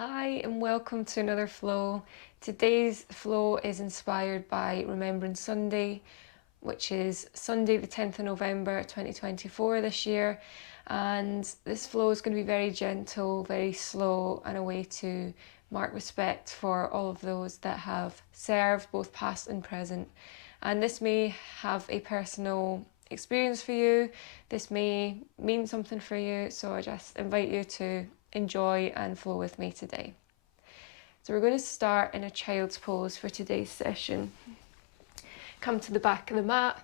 Hi and welcome to another flow. Today's flow is inspired by Remembrance Sunday, which is Sunday the 10th of November 2024 this year. And this flow is going to be very gentle, very slow, and a way to mark respect for all of those that have served, both past and present. And this may have a personal experience for you. This may mean something for you. So I just invite you to enjoy and flow with me today. So we're going to start in a child's pose for today's session. Come to the back of the mat,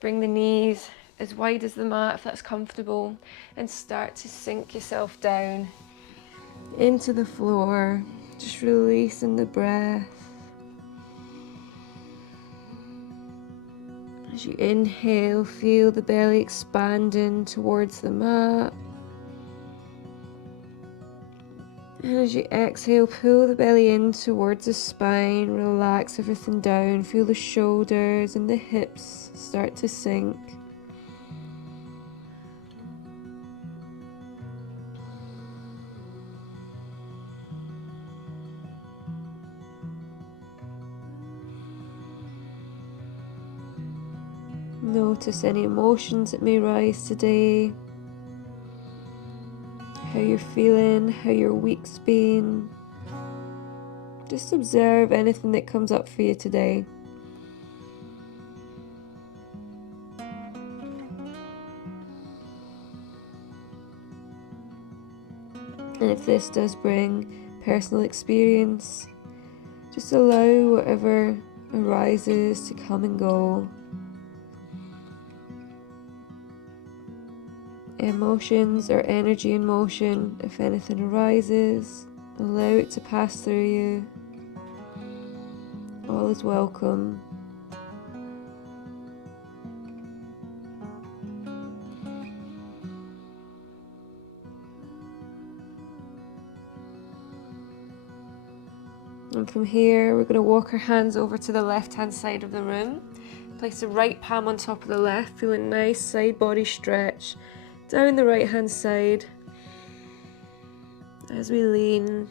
bring the knees as wide as the mat if that's comfortable, and start to sink yourself down into the floor, just releasing the breath. As you inhale, feel the belly expanding towards the mat. And as you exhale, pull the belly in towards the spine, relax everything down, feel the shoulders and the hips start to sink. Notice any emotions that may rise today, how you're feeling, how your week's been. Just observe anything that comes up for you today. And if this does bring personal experience, just allow whatever arises to come and go. Emotions or energy in motion, if anything arises, allow it to pass through you. All is welcome. And from here, we're going to walk our hands over to the left-hand side of the room. Place the right palm on top of the left, feeling nice side body stretch. Down the right-hand side as we lean.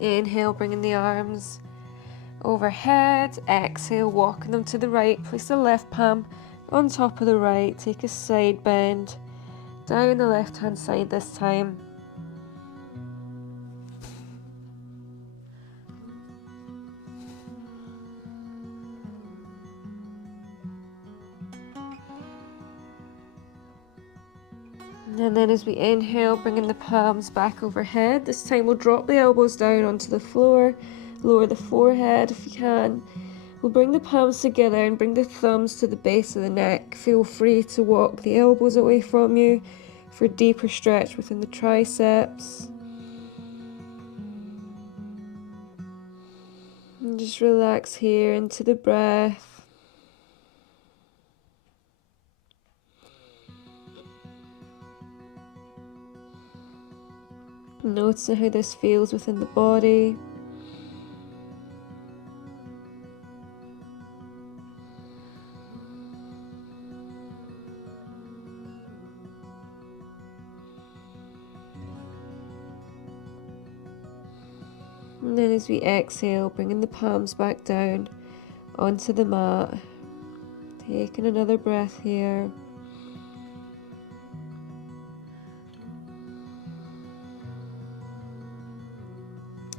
Inhale, bringing the arms overhead. Exhale, walking them to the right. Place the left palm on top of the right. Take a side bend. Down the left-hand side this time. And then as we inhale, bringing the palms back overhead. This time we'll drop the elbows down onto the floor. Lower the forehead if you can. We'll bring the palms together and bring the thumbs to the base of the neck. Feel free to walk the elbows away from you for a deeper stretch within the triceps. And just relax here into the breath. Noticing how this feels within the body. And then as we exhale, bringing the palms back down onto the mat. Taking another breath here.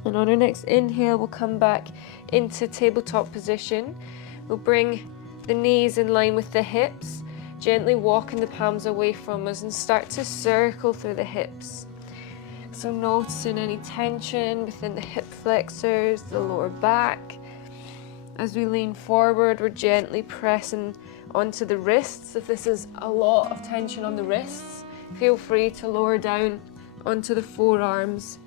And on our next inhale, we'll come back into tabletop position. We'll bring the knees in line with the hips, gently walking the palms away from us and start to circle through the hips. So noticing any tension within the hip flexors, the lower back. As we lean forward, we're gently pressing onto the wrists. If this is a lot of tension on the wrists, feel free to lower down onto the forearms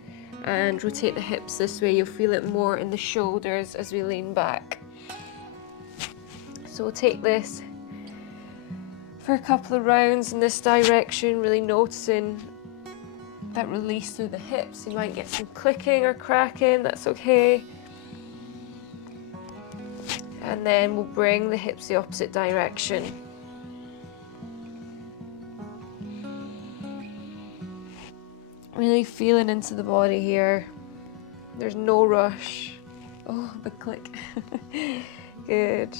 and rotate the hips this way. You'll feel it more in the shoulders as we lean back. So we'll take this for a couple of rounds in this direction, really noticing that release through the hips. You might get some clicking or cracking, that's okay. And then we'll bring the hips the opposite direction. Really feeling into the body here. There's no rush. Oh, big click. Good.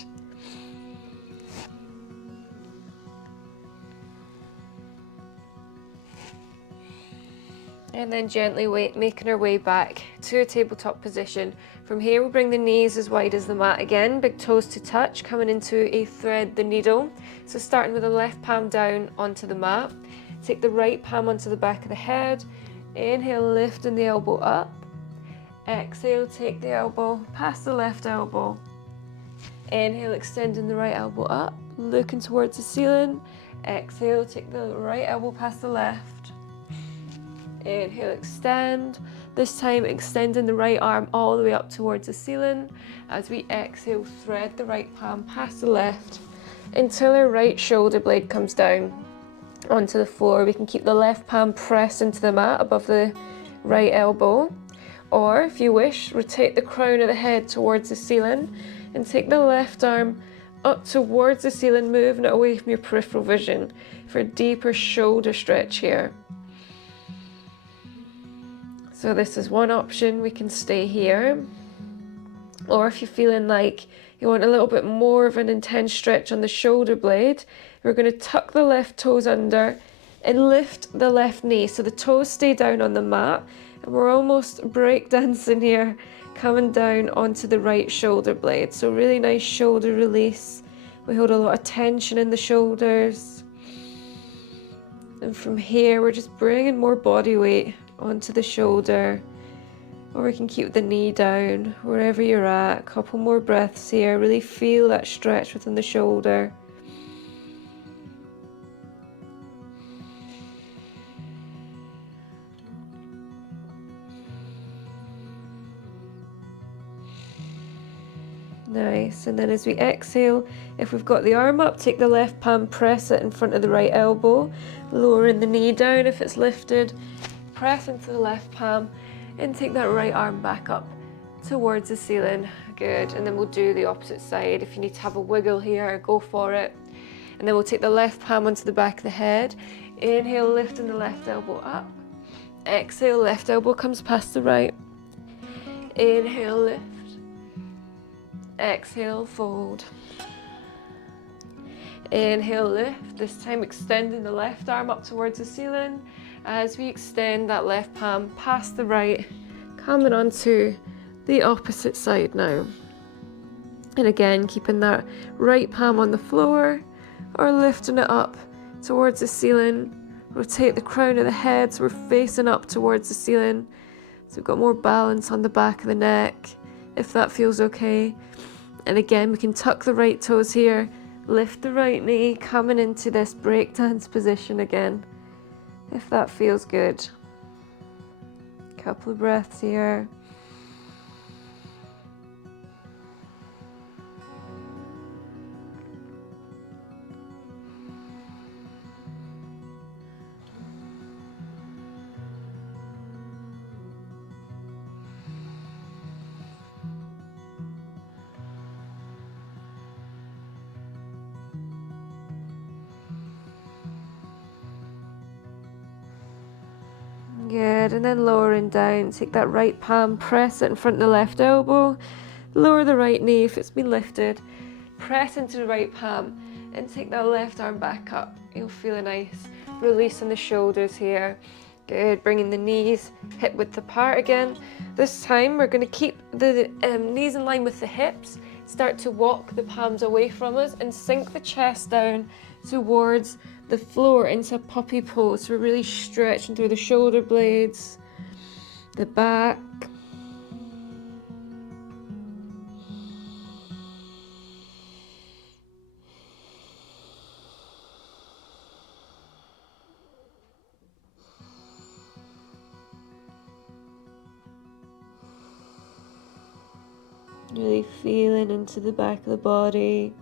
And then gently making our way back to a tabletop position. From here, we'll bring the knees as wide as the mat again, big toes to touch, coming into a thread the needle. So starting with the left palm down onto the mat, take the right palm onto the back of the head, inhale, lifting the elbow up, exhale, take the elbow past the left elbow, inhale, extending the right elbow up, looking towards the ceiling, exhale, take the right elbow past the left, inhale, extend, this time extending the right arm all the way up towards the ceiling. As we exhale, thread the right palm past the left until our right shoulder blade comes down onto the floor. We can keep the left palm pressed into the mat above the right elbow, or if you wish, rotate the crown of the head towards the ceiling and take the left arm up towards the ceiling, moving it away from your peripheral vision for a deeper shoulder stretch here. So this is one option. We can stay here, or if you're feeling like you want a little bit more of an intense stretch on the shoulder blade, we're going to tuck the left toes under and lift the left knee so the toes stay down on the mat, and we're almost breakdancing here, coming down onto the right shoulder blade. So really nice shoulder release. We hold a lot of tension in the shoulders, and from here we're just bringing more body weight onto the shoulder, or we can keep the knee down wherever you're at. A couple more breaths here. Really feel that stretch within the shoulder. Nice. And then as we exhale, if we've got the arm up, take the left palm, press it in front of the right elbow, lowering the knee down if it's lifted, press into the left palm and take that right arm back up towards the ceiling. Good. And then we'll do the opposite side. If you need to have a wiggle here, go for it. And then we'll take the left palm onto the back of the head. Inhale, lifting the left elbow up. Exhale, left elbow comes past the right. Inhale, lift. Exhale, fold. Inhale, lift. This time extending the left arm up towards the ceiling. As we extend that left palm past the right, coming onto the opposite side now. And again, keeping that right palm on the floor or lifting it up towards the ceiling. Rotate the crown of the head so we're facing up towards the ceiling. So we've got more balance on the back of the neck, if that feels okay. And again, we can tuck the right toes here, lift the right knee, coming into this breakdance position again, if that feels good. Couple of breaths here. Good, and then lowering down, take that right palm, press it in front of the left elbow, lower the right knee if it's been lifted, press into the right palm and take that left arm back up. You'll feel a nice release in the shoulders here. Good, bringing the knees hip width apart again. This time we're going to keep the knees in line with the hips, start to walk the palms away from us and sink the chest down towards the floor into a puppy pose. So we're really stretching through the shoulder blades, the back. Really feeling into the back of the body.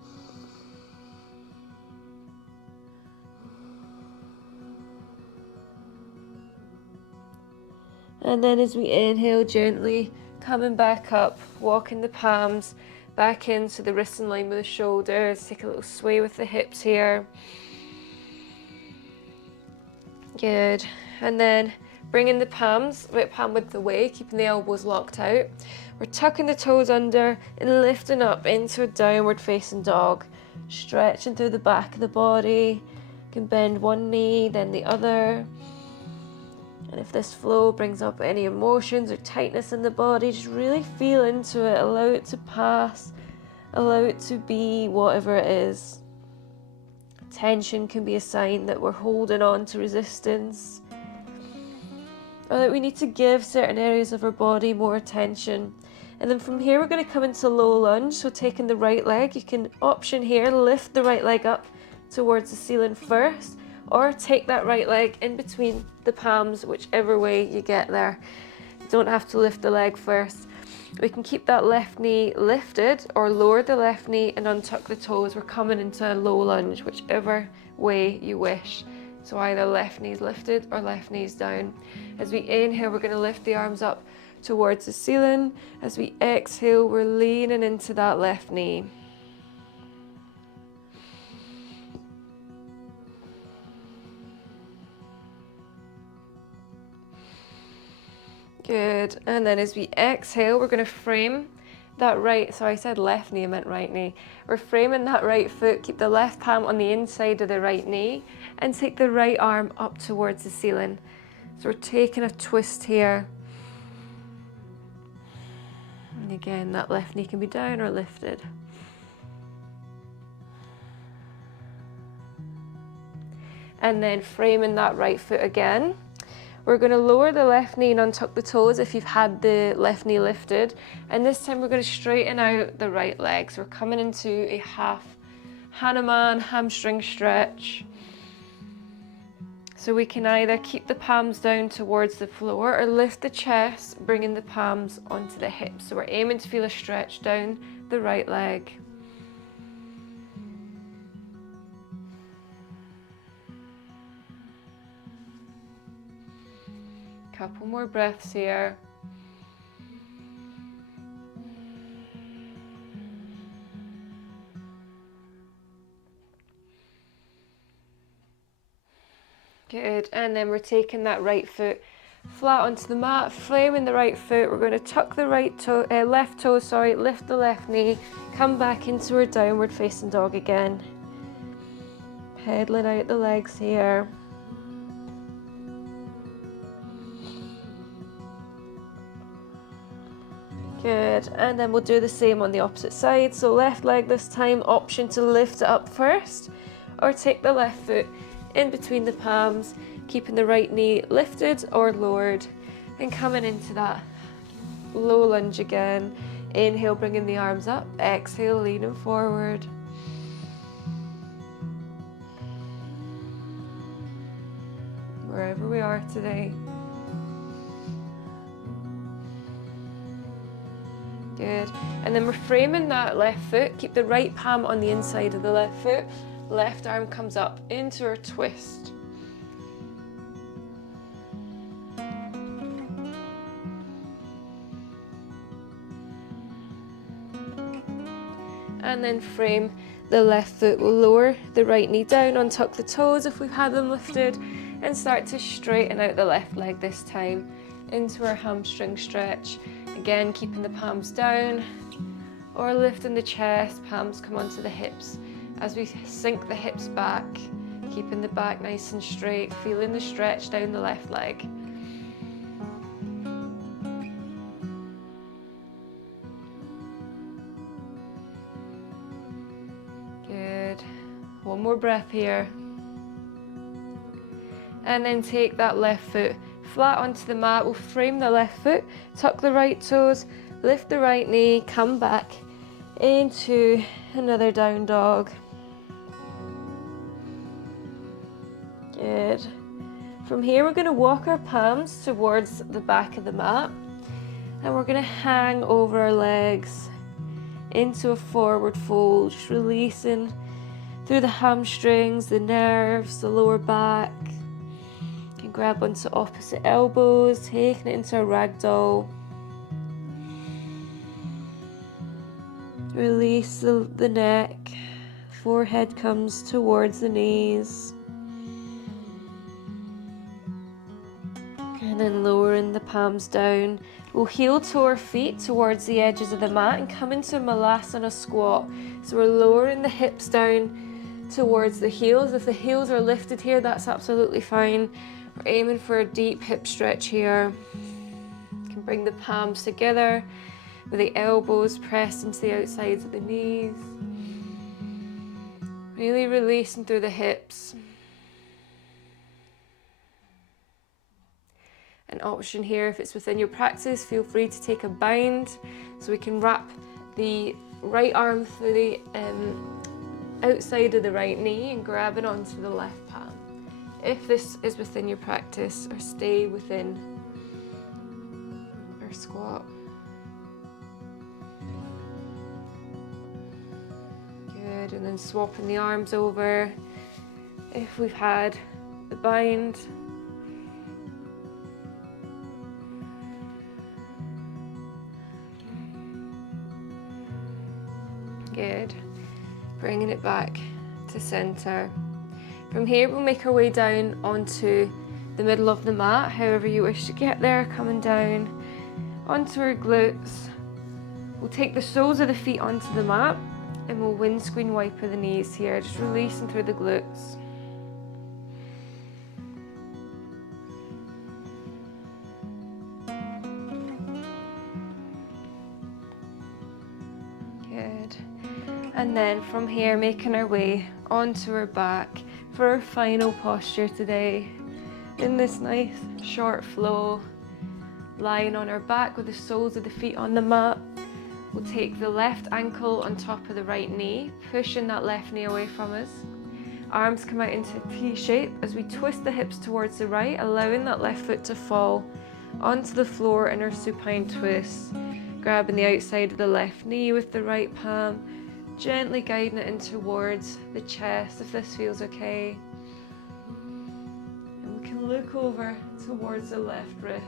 And then as we inhale, gently coming back up, walking the palms back into the wrists in line with the shoulders. Take a little sway with the hips here. Good. And then bringing the palms, right palm width away, keeping the elbows locked out. We're tucking the toes under and lifting up into a downward facing dog. Stretching through the back of the body. You can bend one knee, then the other. And if this flow brings up any emotions or tightness in the body, just really feel into it. Allow it to pass. Allow it to be whatever it is. Tension can be a sign that we're holding on to resistance, or that we need to give certain areas of our body more attention. And then from here, we're going to come into low lunge. So taking the right leg, you can option here, lift the right leg up towards the ceiling first, or take that right leg in between the palms, whichever way you get there. You don't have to lift the leg first. We can keep that left knee lifted or lower the left knee and untuck the toes. We're coming into a low lunge, whichever way you wish. So either left knee's lifted or left knee's down. As we inhale, we're going to lift the arms up towards the ceiling. As we exhale, we're leaning into that left knee. Good. And then as we exhale, we're going to frame that right, sorry, I said left knee, I meant right knee. We're framing that right foot, keep the left palm on the inside of the right knee, and take the right arm up towards the ceiling. So we're taking a twist here. And again, that left knee can be down or lifted. And then framing that right foot again. We're going to lower the left knee and untuck the toes if you've had the left knee lifted. And this time we're going to straighten out the right leg. So we're coming into a half Hanuman hamstring stretch. So we can either keep the palms down towards the floor or lift the chest, bringing the palms onto the hips. So we're aiming to feel a stretch down the right leg. Couple more breaths here. Good, and then we're taking that right foot flat onto the mat, framing the right foot. We're going to tuck the left toe, lift the left knee, come back into our downward facing dog again. Pedaling out the legs here. Good, and then we'll do the same on the opposite side. So left leg this time, option to lift it up first, or take the left foot in between the palms, keeping the right knee lifted or lowered, and coming into that low lunge again. Inhale, bringing the arms up, exhale, leaning forward. Wherever we are today. Good. And then we're framing that left foot. Keep the right palm on the inside of the left foot. Left arm comes up into our twist. And then frame the left foot. We'll lower the right knee down, untuck the toes if we've had them lifted, and start to straighten out the left leg this time into our hamstring stretch. Again, keeping the palms down or lifting the chest, palms come onto the hips as we sink the hips back, keeping the back nice and straight, feeling the stretch down the left leg. Good. One more breath here. And then take that left foot flat onto the mat. We'll frame the left foot, tuck the right toes, lift the right knee, come back into another down dog. Good. From here, we're going to walk our palms towards the back of the mat, and we're going to hang over our legs into a forward fold, just releasing through the hamstrings, the nerves, the lower back. And grab onto opposite elbows, taking it into a ragdoll. Release the neck, forehead comes towards the knees. And then lowering the palms down. We'll heel toe our feet towards the edges of the mat and come into Malasana squat. So we're lowering the hips down towards the heels. If the heels are lifted here, that's absolutely fine. We're aiming for a deep hip stretch here. You can bring the palms together with the elbows pressed into the outsides of the knees. Really releasing through the hips. An option here, if it's within your practice, feel free to take a bind so we can wrap the right arm through the outside of the right knee and grab it onto the left palm. If this is within your practice, or stay within our squat. Good, and then swapping the arms over if we've had the bind. Good. Bringing it back to center. From here, we'll make our way down onto the middle of the mat, however you wish to get there, coming down onto our glutes. We'll take the soles of the feet onto the mat and we'll windscreen wiper the knees here, just releasing through the glutes. Good. And then from here, making our way onto our back for our final posture today. In this nice short flow, lying on our back with the soles of the feet on the mat. We'll take the left ankle on top of the right knee, pushing that left knee away from us. Arms come out into a T shape as we twist the hips towards the right, allowing that left foot to fall onto the floor in our supine twist. Grabbing the outside of the left knee with the right palm, gently guiding it in towards the chest if this feels okay. And we can look over towards the left wrist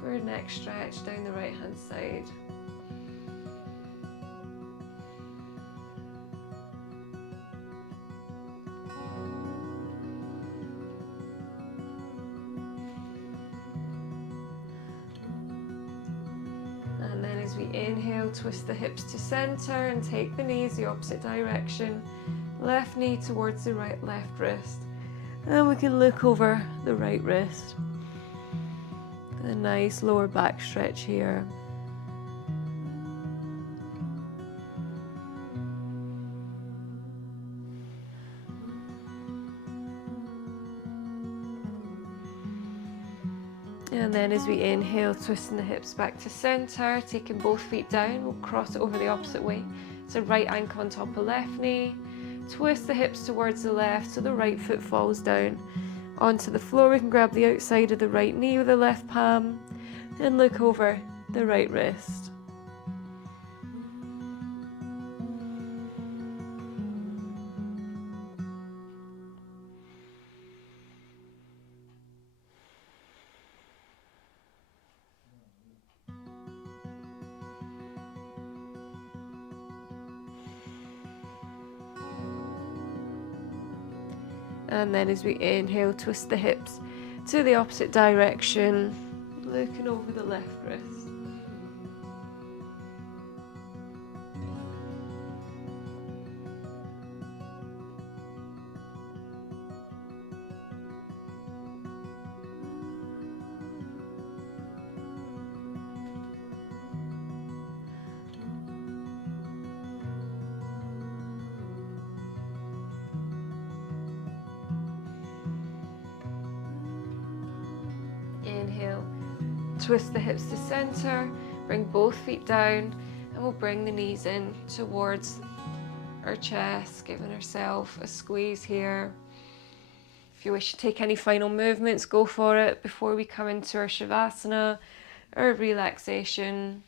for a neck stretch down the right hand side. And then as we inhale, twist the hips to center and take the knees the opposite direction. Left knee towards the right left wrist. And we can look over the right wrist. A nice lower back stretch here. And then as we inhale, twisting the hips back to center, taking both feet down, we'll cross it over the opposite way. So right ankle on top of left knee, twist the hips towards the left so the right foot falls down onto the floor. We can grab the outside of the right knee with the left palm and look over the right wrist. And then as we inhale, twist the hips to the opposite direction, looking over the left wrist. Inhale, twist the hips to center, bring both feet down, and we'll bring the knees in towards our chest, giving ourselves a squeeze here. If you wish to take any final movements, go for it before we come into our Shavasana, or relaxation.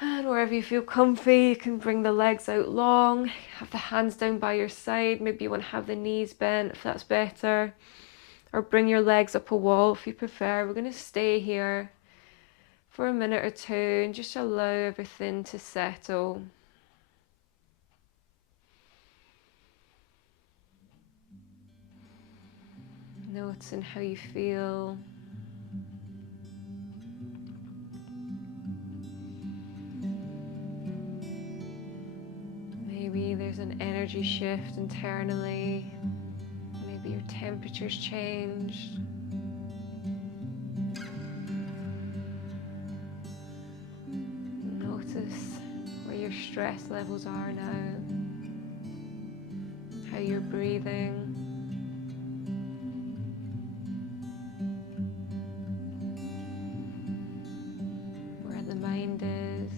And wherever you feel comfy, you can bring the legs out long, have the hands down by your side. Maybe you want to have the knees bent if that's better. or bring your legs up a wall if you prefer. We're going to stay here for a minute or two and just allow everything to settle. Noticing how you feel. Maybe there's an energy shift internally. Maybe your temperature's changed. Notice where your stress levels are now, how you're breathing. Where the mind is.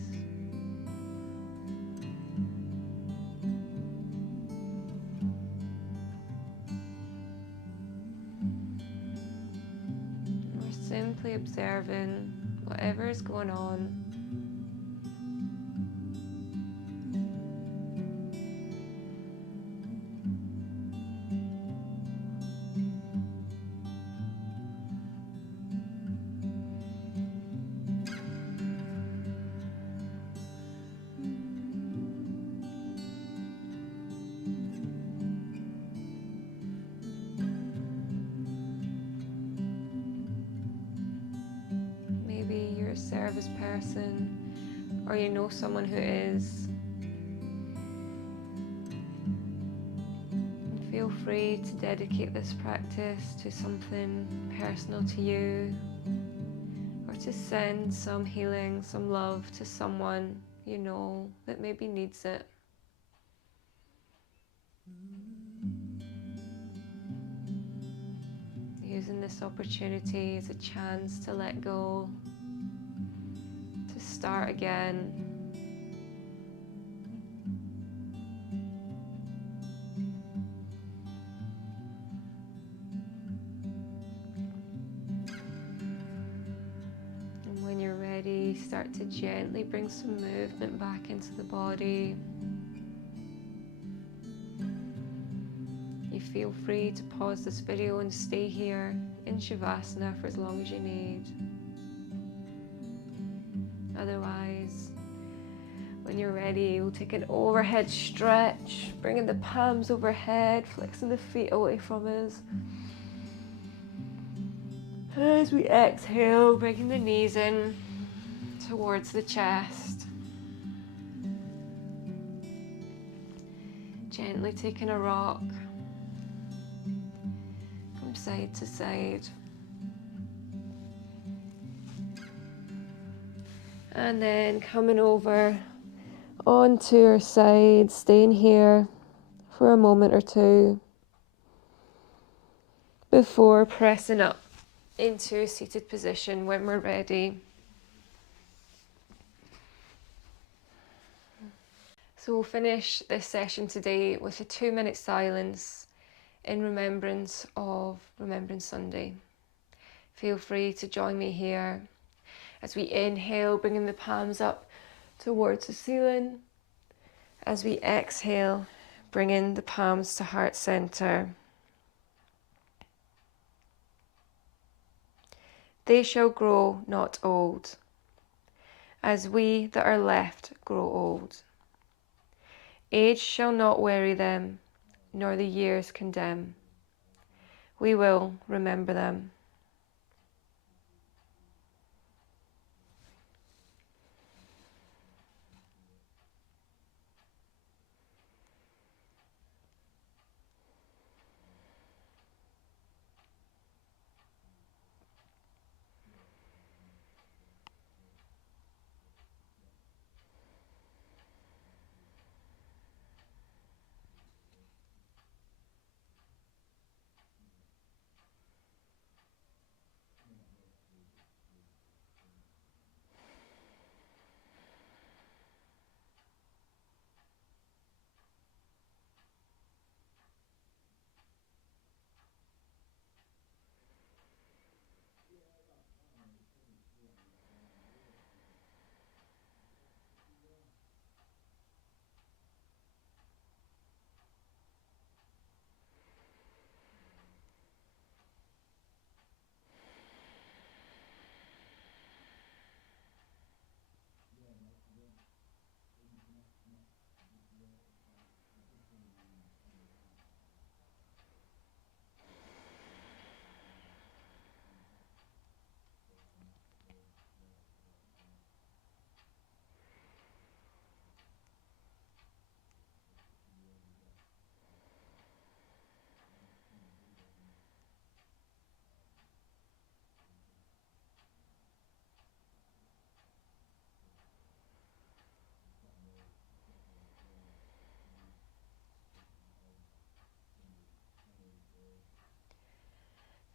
We're simply observing whatever is going on. Maybe you're a service person, or you know someone who is. Feel free to dedicate this practice to something personal to you, or to send some healing, some love to someone you know that maybe needs it. Using this opportunity as a chance to let go, to start again. And when you're ready, start to gently bring some movement back into the body. You feel free to pause this video and stay here in Shavasana for as long as you need. Otherwise, when you're ready, we'll take an overhead stretch, bringing the palms overhead, flexing the feet away from us. As we exhale, bringing the knees in towards the chest. Gently taking a rock from side to side. And then coming over onto our side, staying here for a moment or two before pressing up into a seated position when we're ready. So we'll finish this session today with a 2-minute silence in remembrance of Remembrance Sunday. Feel free to join me here as we inhale, bringing the palms up towards the ceiling. As we exhale, bringing the palms to heart center. They shall grow not old, as we that are left grow old. Age shall not weary them, nor the years condemn. We will remember them.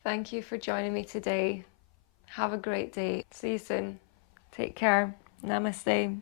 Thank you for joining me today. Have a great day. See you soon. Take care. Namaste.